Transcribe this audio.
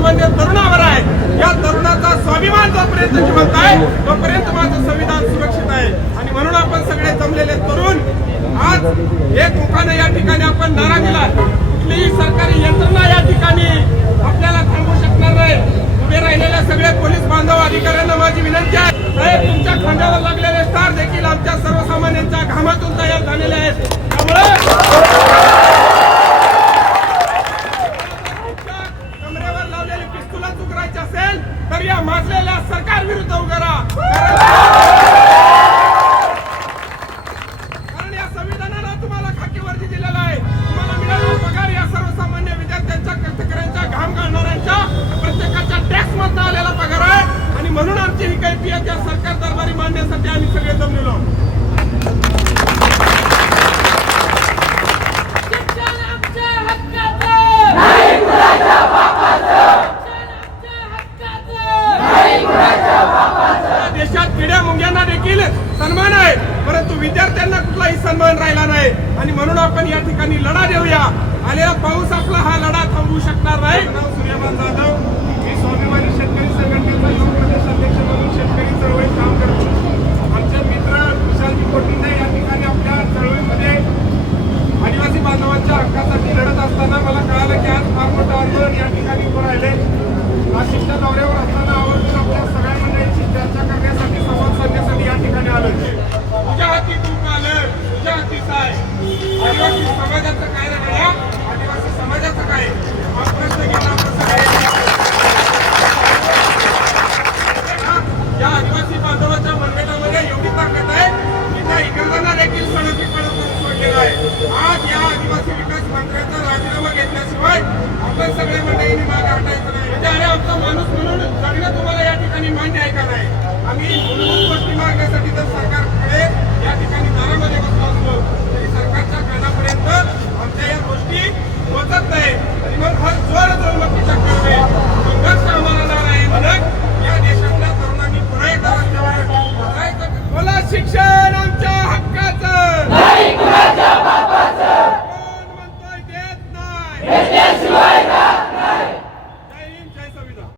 सर्वसामान्य तरुणावर आहे। या तरुणाचा स्वाभिमान जोपर्यंत जिवंत आहे तोपर्यंत माझं संविधान सुरक्षित आहे। आणि म्हणून आपण सगळे जमलेले तरुण आज एक मुखाने या ठिकाणी आपण नारा दिला। कुठलीही सरकारी यंत्रणा या ठिकाणी आपल्याला थांबवू शकणार नाही। उभे राहिलेल्या सगळे पोलीस बांधव अधिकाऱ्यांना माझी विनंती आहे, साहेब तुमच्या खांद्यावर लागलेले स्टार देखील आमच्या सर्वसामान्यांच्या घामातून तयार झालेले आहेत। त्यामुळे कमरेवर लावलेली पिस्तुलच उघडायची असेल तर या माजलेल्या सरकार विरुद्ध उभं राहा। कारण या संविधानानं तुम्हाला खाकी वर्दी दिलेला आहे। तुम्हाला मिळालेला पगार या सर्वसामान्य विद्यार्थ्यांच्या, कष्टकऱ्यांच्या, घाम गाळणाऱ्यांच्या प्रत्येकाच्या टॅक्स मधून आलेला पगार आहे। आणि म्हणून आमची ही कैफियत या सरकार दरबारी मांडण्यासाठी आम्ही सगळे जमलेलो। देशात किड्या मुंग्यांना देखील सन्मान आहे, परंतु विद्यार्थ्यांना कुठलाही सन्मान राहिला नाही। आणि म्हणून आपण या ठिकाणी लढा देऊया। आलेला पाऊस आपला हा लढा थांबवू शकणार नाही। सूर्यमान जाधव, मी स्वाभिमानी शेतकरी संघटनेचा युवा प्रदेश अध्यक्ष म्हणून शेतकरी चळवळीत काम करतो। आमचे मित्र विशालजी कोटींना या ठिकाणी आपल्या चळवळीमध्ये आदिवासी बांधवांच्या हक्कासाठी लढत असताना मला कळालं की आज फार मोठं आंदोलन या ठिकाणी उभं राहिले। नाशिकच्या दौऱ्यावर असताना आवर्जून आपल्या सगळ्या मंडळींची चर्चा करण्यासाठी, संवाद साधण्यासाठी या ठिकाणी आलो। तुझ्या हाती तूप आलं, तुझ्या हाती साय। आदिवासी समाजाचा